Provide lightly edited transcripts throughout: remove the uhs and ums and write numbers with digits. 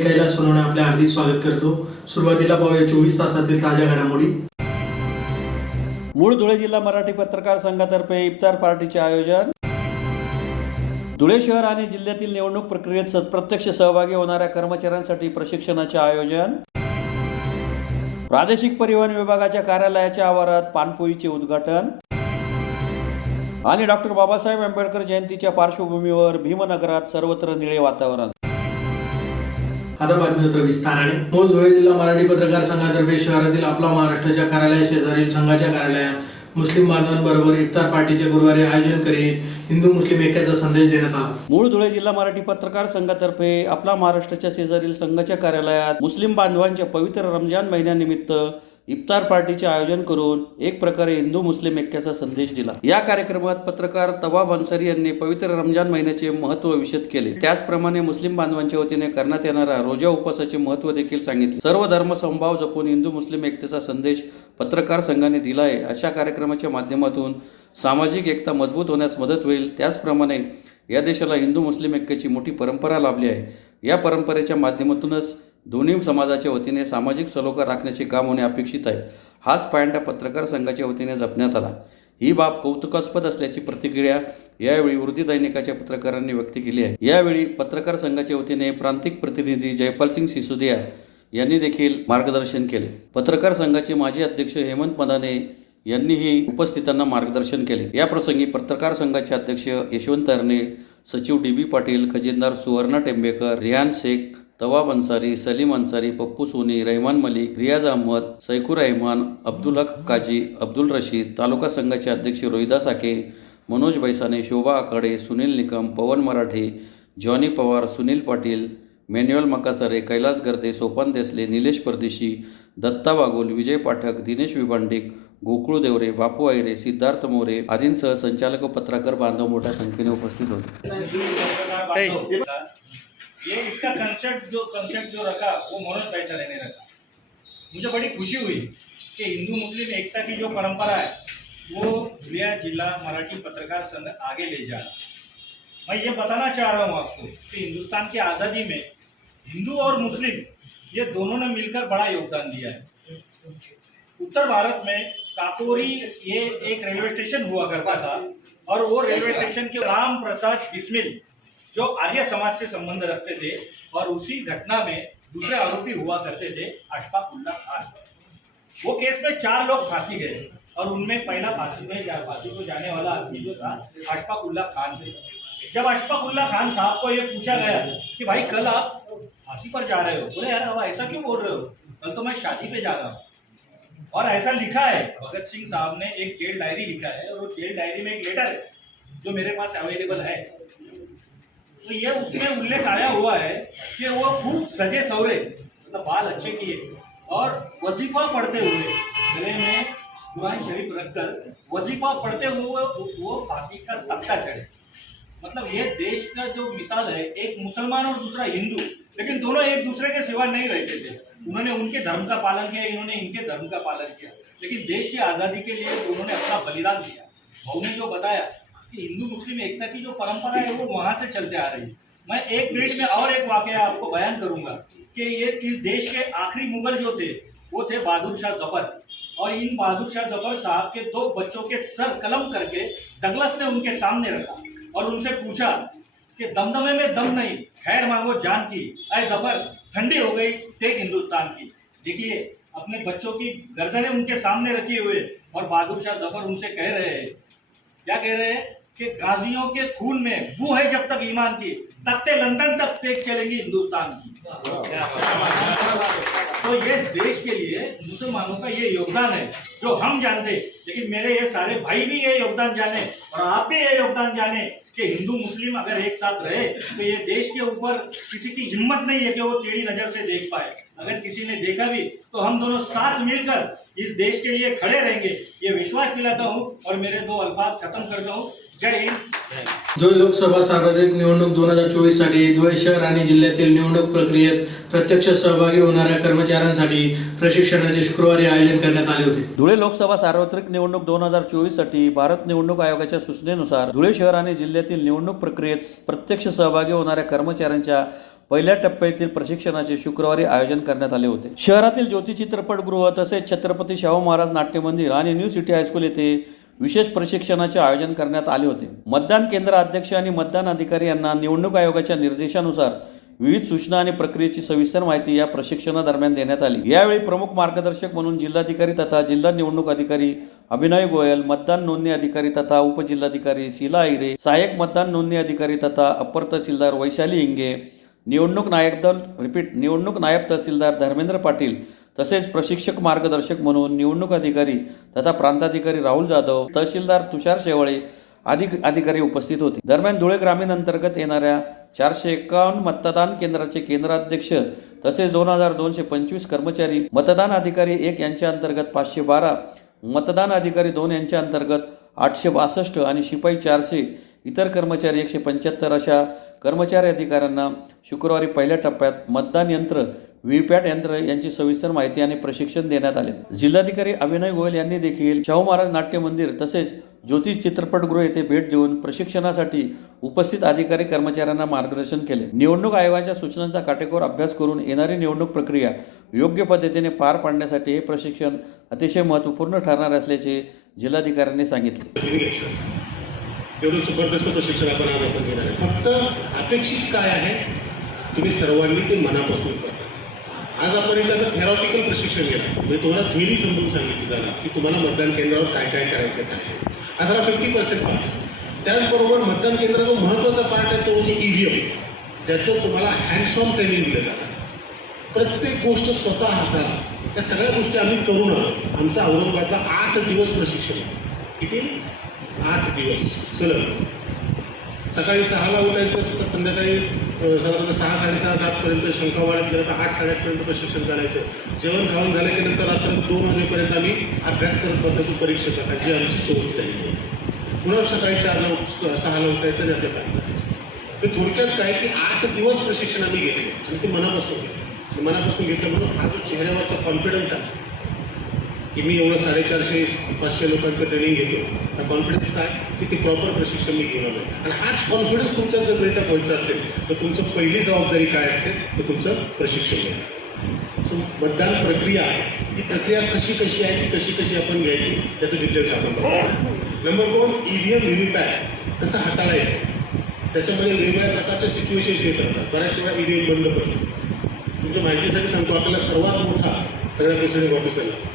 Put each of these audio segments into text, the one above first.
कैलास सोनवणे आपले हार्दिक स्वागत करतो। सुरुवातीला पाहूया 24 तासातील ताज्या घडामोडी। मूळ धुळे जिल्हा मराठी पत्रकार संघातर्फे इफ्तार पार्टीचे आयोजन। धुळे शहर आणि जिल्ह्यातील निवडणूक प्रक्रियेत प्रत्यक्ष सहभागी होणाऱ्या कर्मचाऱ्यांसाठी प्रशिक्षणाचे आयोजन। प्रादेशिक परिवहन विभागाच्या कार्यालयाच्या आवारात पानपोईचे उद्घाटन। आणि डॉक्टर बाबासाहेब आंबेडकर जयंतीच्या पार्श्वभूमीवर भीमनगरात सर्वत्र निळे वातावरण। आता बातमीपत्र विस्ताराने। मूळ धुळे जिल्हा मराठी पत्रकार संघातर्फे शहरातील आपला महाराष्ट्राच्या कार्यालय शेजारील संघाच्या कार्यालयात मुस्लिम बांधवांबरोबर इफ्तार पार्टीचे गुरुवारी आयोजन करीत हिंदू मुस्लिम ऐक्याचा संदेश देण्यात आला। मूळ धुळे जिल्हा मराठी पत्रकार संघातर्फे आपला महाराष्ट्राच्या शेजारील संघाच्या कार्यालयात मुस्लिम बांधवांच्या पवित्र रमजान महिन्यानिमित्त इफ्तार पार्टीचे आयोजन करून एक प्रकारे हिंदू मुस्लिम ऐक्याचा संदेश दिला। या कार्यक्रमात पत्रकार तवाब अन्सारी यांनी पवित्र रमजान महिन्याचे महत्त्व विशद केले। त्याचप्रमाणे मुस्लिम बांधवांच्या वतीने करण्यात येणारा रोजा उपवासाचे महत्त्व देखील सांगितले। सर्व धर्म समभाव जपून हिंदू मुस्लिम ऐक्याचा संदेश पत्रकार संघाने दिला आहे। अशा कार्यक्रमाच्या माध्यमातून सामाजिक एकता मजबूत होण्यास मदत होईल। त्याचप्रमाणे या देशाला हिंदू मुस्लिम ऐक्याची मोठी परंपरा लाभली आहे। या परंपरेच्या माध्यमातूनच दोन्ही समाजाच्या वतीने सामाजिक सलोखा राखण्याचे काम होणे अपेक्षित आहे। हाच पायंडा पत्रकार संघाच्या वतीने जपण्यात आला। ही बाब कौतुकास्पद असल्याची प्रतिक्रिया यावेळी उर्दू दैनिकाच्या पत्रकारांनी व्यक्त केली आहे। यावेळी पत्रकार संघाच्या वतीने प्रांतिक प्रतिनिधी जयपाल सिंग सिसोदिया यांनी देखील मार्गदर्शन केले। पत्रकार संघाचे माजी अध्यक्ष हेमंत मदाने यांनीही उपस्थितांना मार्गदर्शन केले। या प्रसंगी पत्रकार संघाचे अध्यक्ष यशवंत अरणे, सचिव DB पाटील, खजिनदार सुवर्णा टेंबेकर, रियान शेख, तवाब अन्सारी, सलीम अन्सारी, पप्पू सोनी, रहमान मलिक, रियाज अहमद, सैकुर रहमान, अब्दुल हक काजी, अब्दुल रशीद, तालुका संघाचे अध्यक्ष रोहिदास आके, मनोज बैसाने, शोभा आखाडे, सुनील निकम, पवन मराठे, जॉनी पवार, सुनील पाटील, मॅन्युअल मकासारे, कैलास गर्दे, सोपान देसले, निलेश परदेशी, दत्ता बागोल, विजय पाठक, दिनेश विभांडिक, गोकुळ देवरे, बापू आयरे, सिद्धार्थ मोरे आदींसह संचालक व पत्रकार बांधव मोठ्या संख्येने उपस्थित होते। ये इसका कंसेप्ट जो रखा वो मनोज पैसा लेने रखा। मुझे बड़ी खुशी हुई कि हिंदू मुस्लिम एकता की जो परंपरा है वो धुलिया जिला मराठी पत्रकार संघ आगे ले जा रहा। मैं ये बताना चाह रहा हूँ आपको कि हिंदुस्तान की आज़ादी में हिंदू और मुस्लिम ये दोनों ने मिलकर बड़ा योगदान दिया है। उत्तर भारत में काकोरी ये एक रेलवे स्टेशन हुआ करता था और वो रेलवे स्टेशन के राम प्रसाद बिस्मिल जो आर्य समाज से संबंध रखते थे और उसी घटना में दूसरे आरोपी हुआ करते थे अशफाक उल्लाह खान। वो केस में 4 लोग फांसी गए और उनमें पहला फांसी को जाने वाला आदमी जो था अशफाक उल्लाह खान थे। जब अशफाक उल्लाह खान साहब को ये पूछा गया कि भाई कल आप फांसी पर जा रहे हो, बोले यार अब ऐसा क्यों बोल रहे हो, कल तो मैं शादी पे जा रहा हूँ। और ऐसा लिखा है, भगत सिंह साहब ने एक जेल डायरी लिखा है और वो जेल डायरी में एक लेटर है जो मेरे पास अवेलेबल है। तो ये उसमें उल्लेख आया हुआ है कि वो खूब सजे सवरे, मतलब बाल अच्छे किए और वजीफा पढ़ते हुए गले में कुरान शरीफ रखकर वजीफा पढ़ते हुए वो फांसी का तख्ता चढ़े। मतलब ये देश का जो मिसाल है, एक मुसलमान और दूसरा हिंदू, लेकिन दोनों एक दूसरे के सिवा नहीं रहते थे। उन्होंने उनके धर्म का पालन किया, इन्होंने इनके धर्म का पालन किया, लेकिन देश की आज़ादी के लिए दोनों ने अपना बलिदान दिया। भाऊ ने जो बताया कि हिंदू मुस्लिम एकता की जो परंपरा है वो वहाँ से चलते आ रही है। मैं एक मिनट में और एक वाकया आपको बयान करूंगा कि ये इस देश के आखिरी मुगल जो थे वो थे बहादुर शाह जफर, और इन बहादुर शाह जफर साहब के 2 बच्चों के सर कलम करके डगलस ने उनके सामने रखा और उनसे पूछा कि दमदमे में दम नहीं, खैर मांगो जान की, अय जफर ठंडी हो गई तेग हिंदुस्तान की। देखिए अपने बच्चों की गर्दनें उनके सामने रखी हुए और बहादुर शाह जफर उनसे कह रहे हैं, क्या कह रहे हैं कि गाजियों के खून में बू है जब तक ईमान की, तख्ते लंदन तक तेज चलेंगी हिंदुस्तान की। तो ये देश के लिए मुसलमानों का ये योगदान है जो हम जानते, लेकिन मेरे ये सारे भाई भी ये योगदान जाने और आप भी ये योगदान जाने कि हिंदू मुस्लिम अगर एक साथ रहे तो ये देश के ऊपर किसी की हिम्मत नहीं है कि वो टेढ़ी नजर से देख पाए। अगर किसी ने देखा भी तो हम दोनों साथ मिलकर इस देश के लिए खड़े रहेंगे, ये विश्वास दिलाता हूँ और मेरे 2 अल्फाज खत्म करता हूँ। जय हिंद। धुळे लोकसभा सार्वत्रिक निवडणूक 2024 साठी धुळे शहर आणि जिल्ह्यातील निवडणूक प्रक्रियेत प्रत्यक्ष सहभागी होणाऱ्या कर्मचाऱ्यांसाठी प्रशिक्षणाचे शुक्रवारी आयोजन करण्यात आले होते। धुळे लोकसभा सार्वत्रिक निवडणूक 2024 साठी भारत निवडणूक आयोगाच्या सूचनेनुसार धुळे शहर आणि जिल्ह्यातील निवडणूक प्रक्रियेत प्रत्यक्ष सहभागी होणाऱ्या कर्मचाऱ्यांच्या पहिल्या टप्प्यातील प्रशिक्षणाचे शुक्रवारी आयोजन करण्यात आले होते. शहरातील ज्योती चित्रपटगृह तसेच छत्रपती शाहू महाराज नाट्य मंदिर आणि न्यू सिटी हायस्कूल येथे विशेष प्रशिक्षणाचे आयोजन करण्यात आले होते. मतदान केंद्र अध्यक्ष आणि मतदान अधिकारी यांना निवडणूक आयोगाच्या निर्देशानुसार विविध सूचना आणि प्रक्रियेची सविस्तर माहिती या प्रशिक्षणादरम्यान देण्यात आली. यावेळी प्रमुख मार्गदर्शक म्हणून जिल्हाधिकारी तथा जिल्हा निवडणूक अधिकारी अभिनय गोयल, मतदान नोंदणी अधिकारी तथा उपजिल्हाधिकारी शीला हिरे, सहाय्यक मतदान नोंदणी अधिकारी तथा अप्पर तहसीलदार वैशाली इंगे, निवडणूक नायब तहसीलदार धर्मेंद्र पाटील तसेच प्रशिक्षक मार्गदर्शक म्हणून निवडणूक अधिकारी तथा प्रांताधिकारी राहुल जाधव, तहसीलदार तुषार शेवाळे अधिकारी उपस्थित होते. दरम्यान धुळे ग्रामीण अंतर्गत येणाऱ्या 451 मतदान केंद्राचे केंद्राध्यक्ष तसेच 2225 कर्मचारी, मतदान अधिकारी 1 यांच्या अंतर्गत 512, मतदान अधिकारी 2 यांच्या अंतर्गत 862 आणि शिपाई 400, इतर कर्मचारी 175 अशा कर्मचारी अधिकाऱ्यांना शुक्रवारी पहिल्या टप्प्यात मतदान यंत्र, व्हीव्हीपॅट यंत्र यांची सविस्तर माहिती आणि प्रशिक्षण देण्यात आले. जिल्हाधिकारी अभिनय गोयल यांनी देखील शाहू महाराज नाट्य मंदिर तसेच ज्योती चित्रपटगृह येथे भेट देऊन प्रशिक्षणासाठी उपस्थित अधिकारी कर्मचाऱ्यांना मार्गदर्शन केले. निवडणूक आयोगाच्या सूचनांचा काटेकोर अभ्यास करून येणारी निवडणूक प्रक्रिया योग्य पद्धतीने पार पाडण्यासाठी हे प्रशिक्षण अतिशय महत्त्वपूर्ण ठरणार असल्याचे जिल्हाधिकाऱ्यांनी सांगितले. एवढं जबरदस्त प्रशिक्षण आपण घेणार आहे. फक्त अपेक्षित काय आहे, तुम्ही सर्वांनी ते मनापासून करा. आज आपण एखादं थेरॉटिकल प्रशिक्षण घेणार, म्हणजे तुम्हाला थिअरी समजून सांगितली जाणार की तुम्हाला मतदान केंद्रावर काय काय करायचं काय. आज हा 50% पार्ट. त्याचबरोबर मतदान केंद्राचा महत्त्वाचा पार्ट आहे तो म्हणजे EVM, ज्याचं तुम्हाला हँड्स ऑन ट्रेनिंग दिलं जातं. प्रत्येक गोष्ट स्वतः हाताळा. या सगळ्या गोष्टी आम्ही करून आमचा औरंगाबादला 8 दिवस प्रशिक्षण आहे. किती? 8 दिवस सलग. सकाळी 6ला उठायचं, संध्याकाळी साधारण 6, 6:30, 7पर्यंत शंकावाड्यात गेलं तर 8, 8:30पर्यंत प्रशिक्षण करायचं. जेवण खाऊन झाल्याच्या नंतर रात्री 2 वाजेपर्यंत आम्ही अभ्यास करत बसायचो परीक्षेचा, जी आमची शेवटी झाली. पुन्हा सकाळी 4ला 6ला उठायचं आणि आपल्या काय करायचं. तर थोडक्यात काय की 8 दिवस प्रशिक्षण आम्ही घेतले आणि ते मनापासून घेतलं म्हणून हा जो चेहऱ्यावरचा कॉन्फिडन्स आहे की मी एवढं 450-500 लोकांचं ट्रेनिंग घेतो, हा कॉन्फिडन्स काय की ते प्रॉपर प्रशिक्षण मी घेणार आहे. आणि हाच कॉन्फिडन्स तुमचा जर बिल्डअप व्हायचा असेल तर तुमचं पहिली जबाबदारी काय असते तर तुमचं प्रशिक्षण घेणं. सो मतदान प्रक्रिया आहे, ती प्रक्रिया कशी आहे, ती कशी आपण घ्यायची त्याचं डिटेल्स आपण बघतो. नंबर 2, EVM व्हीव्हीपॅट कसं हाताळायचं. त्याच्यामध्ये वेगवेगळ्या प्रकारच्या सिच्युएशन्स येत राहतात. बऱ्याच वेळा EVM बंद पडतो. तुमच्या माहितीसाठी सांगतो, आपल्याला सर्वात मोठा सगळ्या प्रेसिडेंट ऑफिसरला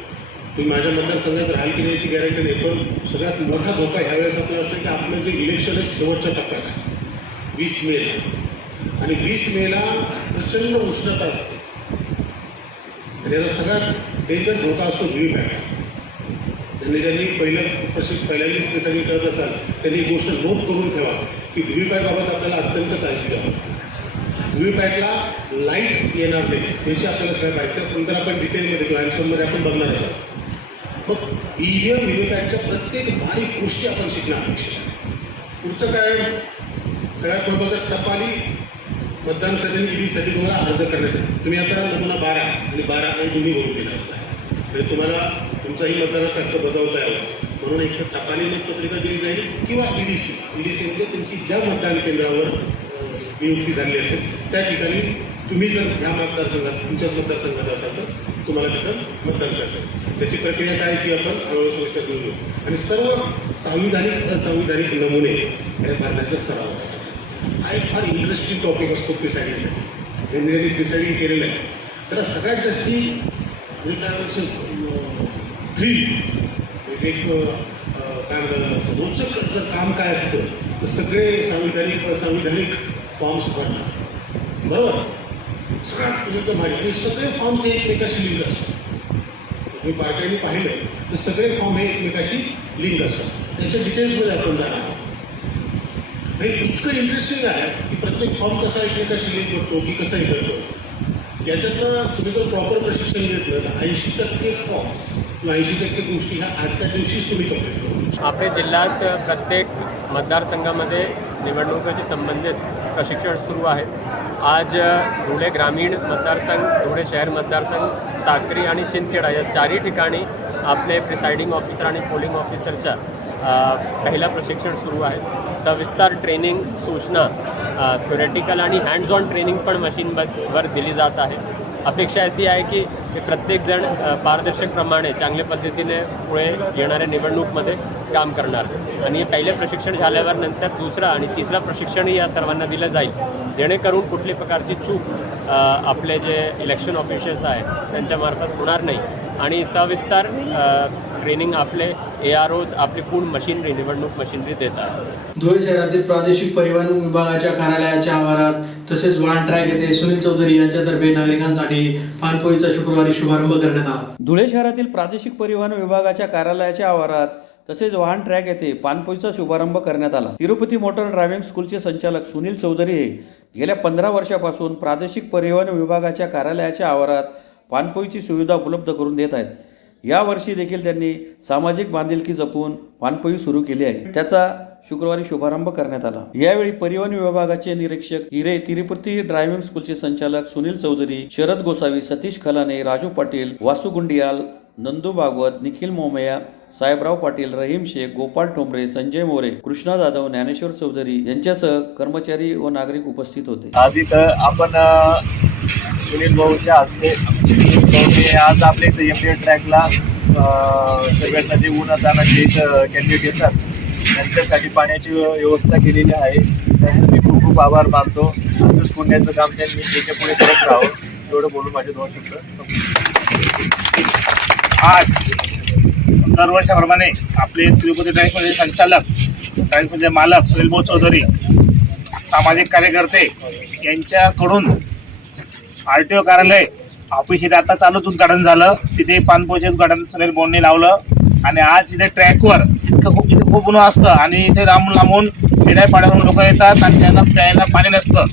तुम्ही माझ्या मतदारसंघात राहाल की याची गॅरंटी नाही, पण सगळ्यात मोठा धोका ह्यावेळेस आपल्याला असं की आपलं जे इलेक्शन आहे शेवटच्या टप्प्यात आहे 20 मेला, आणि 20 मेला प्रचंड उष्णता असते. आणि याला सगळ्यात डेंजर धोका असतो व्हीव्हीपॅट. ज्यांनी पहिल्यांदा प्रेसिडेंट करत असाल त्यांनी ही गोष्ट नोट करून ठेवा की व्हीव्हीपॅटबाबत आपल्याला अत्यंत काळजी घ्यावी. व्हीव्हीपॅटला लाईट येणार नाही याची आपल्याला सगळ्या माहिती आहे. नंतर आपण डिटेलमध्ये किंवा हँडसॉनमध्ये आपण बघणार आहोत. मग EVM व्हीव्हीपॅटच्या प्रत्येक बारीक गोष्टी आपण शिकणं अपेक्षित आहे. पुढचं काय, सगळ्यात महत्त्वाचं टपाली मतदान ईडीसाठी तुम्हाला अर्ज करण्यासाठी. तुम्ही आता नमुना 12 आणि 12 आणि तुम्ही भरून दिला असता, म्हणजे तुम्हाला तुमचाही मतदानाचा हक्क बजावता यावा म्हणून एक टपाली मतपत्रिका दिली जाईल किंवा EDC म्हणजे तुमची ज्या मतदान केंद्रावर नियुक्ती झाली असेल त्या ठिकाणी तुम्ही जर ह्या मतदारसंघात तुमच्याच मतदारसंघात असाल तर तुम्हाला तिथं मतदान करतात. त्याची प्रक्रिया काय ती आपण हळूहळू समस्या घेऊ आणि सर्व संविधानिक असंविधानिक नमुने हे भरण्याचा सराव करायचा. हा एक फार इंटरेस्टिंग टॉपिक असतो प्रिसायडिंगसाठी. ज्यांनी प्रिसायडिंग केलेलं आहे त्याला सगळ्यात जास्ती थ्रिल एक काय म्हणतात रोचक जर काम काय असतं तर सगळे संविधानिक असंविधानिक फॉर्म्स भरणार. बरोबर, सगळ्यात तुझं माहिती सगळे फॉर्म्स हे एकमेकाशी लिंक असतात. तुम्ही पार्ट्यांनी पाहिलं तर सगळे फॉर्म हे एकमेकाशी लिंक असतात. त्याच्या डिटेल्समध्ये आपण जाणार आहोत. हे इतकं इंटरेस्टिंग आहे की प्रत्येक फॉर्म कसा एकमेकाशी लिंक करतो की कसंही करतो. याच्यातनं तुम्ही जर प्रॉपर प्रशिक्षण घेतलं तर 80% फॉर्म्स किंवा 80% गोष्टी ह्या आजच्या दिवशीच तुम्ही कंप्लीट करू. आपल्या जिल्ह्यात प्रत्येक मतदारसंघामध्ये निवडणुकीशी संबंधित प्रशिक्षण सुरू आहे. आज धुळे ग्रामीण मतदारसंघ, धुळे शहर मतदारसंघ, साक्री आणि शिंदखेडा या 4ही ठिकाणी आपले प्रिसाइडिंग ऑफिसर आणि पोलिंग ऑफिसरच्या पहिला प्रशिक्षण सुरू आहे. सविस्तर ट्रेनिंग सूचना थ्योरेटिकल आणि हँड्स ऑन ट्रेनिंग पण मशीनवर दिली जात आहे. अपेक्षा अशी आहे की प्रत्येकजण पारदर्शकप्रमाणे चांगल्या पद्धतीने पुढे येणाऱ्या निवडणूकमध्ये काम करणार आणि पहिले प्रशिक्षण झाल्यावर नंतर दुसरा आणि तिसरा प्रशिक्षणही या सर्वांना दिलं जाईल, जेणेकरून कुठली प्रकारची चूक आपले जे इलेक्शन ऑफिशियल्स आहेत त्यांच्यामार्फत होणार नाही आणि सविस्तर ट्रेनिंग आपले AROs आपली पूर्ण मशिनरी निवडणूक मशिनरी देतात. धुळे शहरातील प्रादेशिक परिवहन विभागाच्या कार्यालयाच्या आवारात तसेच वाहन ट्रॅक येथे सुनील चौधरी यांच्यातर्फे नागरिकांसाठी पानपोईचा शुक्रवारी शुभारंभ करण्यात आला. धुळे शहरातील प्रादेशिक परिवहन विभागाच्या कार्यालयाच्या आवारात तसेच वाहन ट्रॅक येथे पानपोईचा शुभारंभ करण्यात आला. तिरुपती मोटर ड्रायव्हिंग स्कूलचे संचालक सुनील चौधरी हे गेल्या 15 वर्षापासून प्रादेशिक परिवहन विभागाच्या कार्यालयाच्या आवारात पानपोईची सुविधा उपलब्ध करून देत आहेत. यावर्षी देखील त्यांनी सामाजिक बांधिलकी जपून पानपोई सुरू केली आहे. त्याचा शुक्रवारी शुभारंभ करण्यात आला. यावेळी परिवहन विभागाचे निरीक्षक हिरे, तिरुपती ड्रायव्हिंग स्कूलचे संचालक सुनील चौधरी, शरद गोसावी, सतीश खलाने, राजू पाटील, वासू गुंडियाल, नंदू भागवत, निखिल मोमया, साहेबराव पाटील, रहीम शेख, गोपाळ ठोंबरे, संजय मोरे, कृष्णा जाधव, ज्ञानेश्वर चौधरी यांच्यासह कर्मचारी व नागरिक उपस्थित होते. आज इथं आपण सुनील भाऊच्या हस्ते आज आपल्या इथं MDA ट्रॅकला सगळ्यांना जे उन्हातानाचे इथं कॅन्डिडेट येतात त्यांच्यासाठी पाण्याची व्यवस्था केलेली आहे. त्यांचं मी खूप खूप आभार मानतो. असंच पुण्याचं काम त्यांनी त्याच्या पुढे करत राहावं एवढं बोलून माझे 2 शब्द. आज दरवर्षाप्रमाणे आपले तिरुपती ट्रॅकमध्ये संचालक ट्रॅकमध्ये मालक सुनील भाऊ चौधरी, सामाजिक कार्यकर्ते यांच्याकडून RTO कार्यालय ऑफिस इथे आता चालूच उद्घाटन झालं. तिथे पानपोईचे उद्घाटन सुनील भाऊंनी लावलं आणि आज इथे ट्रॅकवर इथे खूप ऊन असतं आणि इथे लांबून खेड्या पाड्यावरून लोक येतात आणि त्यांना प्यायला पाणी नसतं.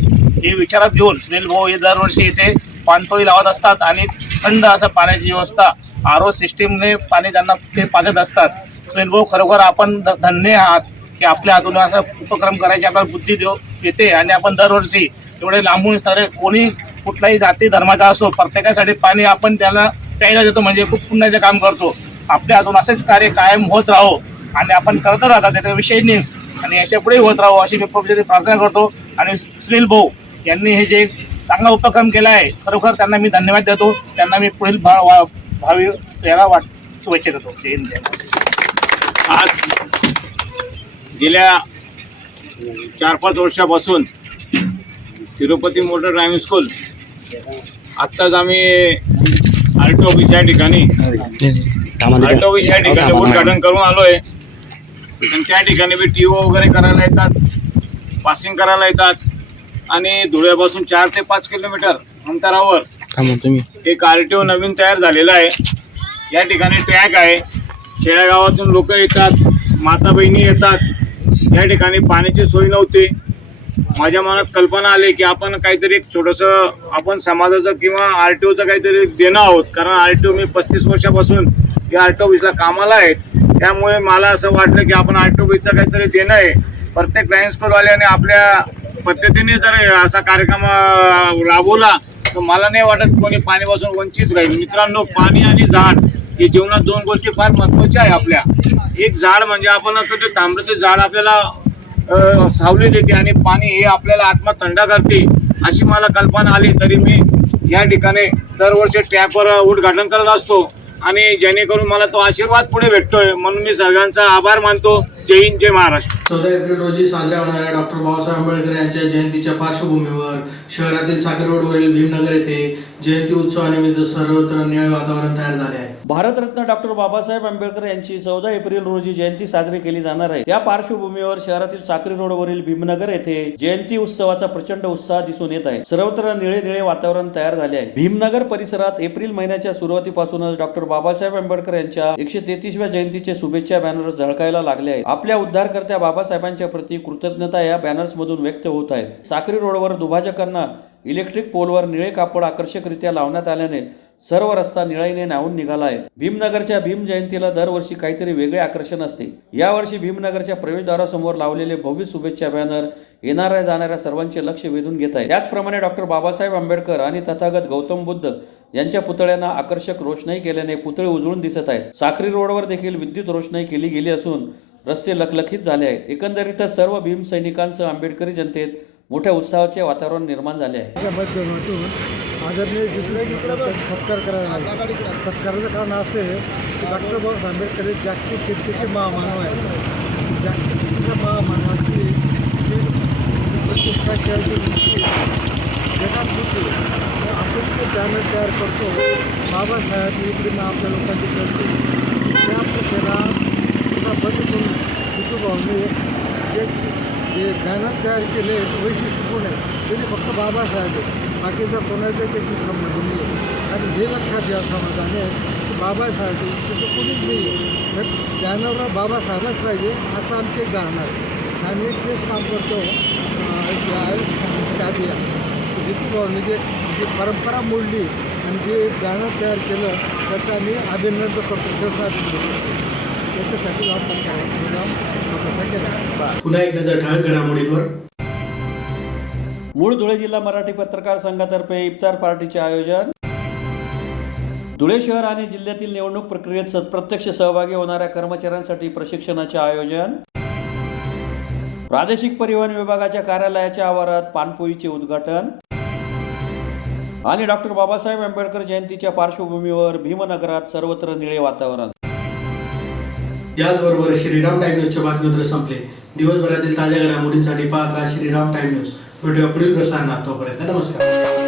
हे विचारात घेऊन सुनील भाऊ हे दरवर्षी इथे पानपोई लावत असतात आणि थंड असं पाण्याची व्यवस्था RO सिस्टीमने पाणी त्यांना ते पाजत असतात. सुनील भाऊ खरोखर आपण धन्य आहात की आपल्या हातून असा उपक्रम करायची आपल्याला बुद्धी येते आणि आपण दरवर्षी एवढे लांबून सगळे कोणी कुठलाही जाती धर्माचा असो प्रत्येकासाठी पाणी आपण त्याला प्यायला देतो म्हणजे खूप पुण्याचं काम करतो. आपल्या हातून असेच कार्य कायम होत राहो आणि आपण करत राहतात त्याचा विषय नाही आणि याच्या पुढे होत राहो अशी मी प्रार्थना करतो. आणि सुनील भाऊ यांनी हे जे चांगला उपक्रम केला आहे खरोखर त्यांना मी धन्यवाद देतो. त्यांना मी पुढील भावी याला शुभेच्छा देतो. आज गेल्या 4-5 वर्षापासून तिरुपती मोटर ड्रायव्हिंग स्कूल आत्ताच आम्ही RTO ऑफिस या ठिकाणी उद्घाटन करून आलोय. आणि त्या ठिकाणी बी TO वगैरे करायला येतात, पासिंग करायला येतात आणि धुळ्यापासून 4 ते 5 किलोमीटर अंतरावर एक RTO नवीन तयार झालेला आहे. या ठिकाणी ट्रॅक आहे. खेड्यागावातून लोक येतात, माता बहिणी येतात. या ठिकाणी पाण्याची सोय नव्हती. माझ्या मनात कल्पना आली की आपण काहीतरी एक छोटंसं आपण समाजाचं किंवा RTOचं काहीतरी देणं आहोत. कारण RTO मी 35 वर्षापासून या RTO ऑफिसला कामाला आहे. त्यामुळे मला असं वाटलं की आपण RTO ऑफिसचं काहीतरी देणं आहे. प्रत्येक ड्रायव्हिंग स्कूलवाल्याने आपल्या पद्धतीने जर असा कार्यक्रम राबवला तर मला नाही वाटत कोणी पाण्यापासून वंचित राहील. मित्रांनो, पाणी आणि झाड हे जीवनात 2 गोष्टी फार महत्त्वाच्या आहे आपल्या. एक झाड म्हणजे आपण तांब्याचं झाड आपल्याला सावली देते आणि पाणी हे आपल्याला आत्मा थंड करते अशी मला कल्पना आली. तरी मी या ठिकाणी दरवर्षी ट्रॅकवर उद्घाटन करत असतो आणि जेणेकरून मला तो आशीर्वाद पुढे भेटतोय म्हणून मी सर्वांचा आभार मानतो. जय हिंद, जय महाराष्ट्र. 14 एप्रिल रोजी साजऱ्या होणाऱ्या डॉक्टर बाबासाहेब आंबेडकर यांच्या जयंतीच्या पार्श्वभूमीवर शहरातील साखर रोडवरील भीमनगर येथे जयंती उत्सवानिमित्त सर्वत्र निळे वातावरण तयार झाले आहे. भारतरत्न डॉक्टर बाबासाहेब आंबेडकर यांची 14 एप्रिल रोजी जयंती साजरी केली जाणार आहे. त्या पार्श्वभूमीवर शहरातील साक्री रोडवरील भीमनगर येथे जयंती उत्सवाचा प्रचंड उत्साह दिसून येत आहे. सर्वत्र निळे वातावरण तयार झाले आहे. भीमनगर परिसरात एप्रिल महिन्याच्या सुरुवातीपासूनच डॉक्टर बाबासाहेब आंबेडकर यांच्या 133व्या जयंतीचे शुभेच्छा बॅनर्स झळकायला लागले आहेत. आपल्या उद्धारकर्त्या बाबासाहेबांच्या प्रती कृतज्ञता या बॅनर्स मधून व्यक्त होत आहे. साक्री रोडवर दुभाजकांना इलेक्ट्रिक पोलवर निळे कापड आकर्षकरित्या लावण्यात आल्याने सर्व रस्ता निळाईने न्हावून निघाला आहे. भीमनगरच्या भीम जयंतीला दरवर्षी काहीतरी वेगळे आकर्षण असते. यावर्षी भीमनगरच्या प्रवेशद्वारासमोर लावलेले भव्य शुभेच्छा बॅनर येणाऱ्या जाणाऱ्या सर्वांचे लक्ष वेधून घेत आहे. त्याचप्रमाणे डॉक्टर बाबासाहेब आंबेडकर आणि तथागत गौतम बुद्ध यांच्या पुतळ्यांना आकर्षक रोषणाई केल्याने पुतळे उजळून दिसत आहेत. साक्री रोडवर देखील विद्युत रोषणाई केली गेली असून रस्ते लखलखीत झाले आहेत. एकंदरीतच सर्व भीम सैनिकांसह आंबेडकरी जनतेत मोठ्या उत्साहाचे वातावरण निर्माण झाले आहे. या माध्यमातून आदरणीय जिल्हाधिकाऱ्यांचा सत्कार करायला आला. सत्काराचं कारण असं आहे की डॉक्टर बाबासाहेब आंबेडकर हे जागतिक कीर्तीचे महामानव आहेत. जागतिक कीर्तीच्या महामानवाची जी प्रतिष्ठा खेळाची जगात होती आपण ते बॅनर तयार करतो. बाबासाहेब इकडे आपल्या लोकांची करतो त्या प्रश्नाला पुन्हा बंद करून विठूभाऊने एक जे बॅनर तयार केले वैशिष्ट्यपूर्ण आहे त्यांनी फक्त बाबासाहेब आहे, बाकीचा कोणाचा त्याची संबंध नाही आहे. आणि हे लक्षात घ्या समाजाने की बाबासाहेब तिथं कोणीच नाही आहे, तर बॅनरवर बाबासाहेबच पाहिजे असं आमची एक धारणा आहे. आम्ही तेच काम करतो. विठूभाऊने जे परंपरा मोडली आणि जे बॅनर तयार केलं त्याचं आम्ही अभिनंदन करतो. त्याच्यासाठी प्रोग्राम कसा केला. पुन्हा एक नजर ठळक घडामोडींवर. मूळ धुळे जिल्हा मराठी पत्रकार संघातर्फे इफ्तार पार्टीचे आयोजन. धुळे शहर आणि जिल्ह्यातील निवडणूक प्रक्रियेत प्रत्यक्ष सहभागी होणाऱ्या कर्मचाऱ्यांसाठी प्रशिक्षणाचे आयोजन. प्रादेशिक परिवहन विभागाच्या कार्यालयाच्या आवारात पानपोईचे उद्घाटन. आणि डॉक्टर बाबासाहेब आंबेडकर जयंतीच्या पार्श्वभूमीवर भीमनगरात सर्वत्र निळे वातावरण. याचबरोबर श्रीराम टाइम न्यूजच्या बातमीपत्र संपले. दिवसभरातील ताज्या घडामोडींसाठी पाहत राहा श्रीराम टाइम न्यूज. भेटूया पुढील प्रसारणात. तोपर्यंत नमस्कार.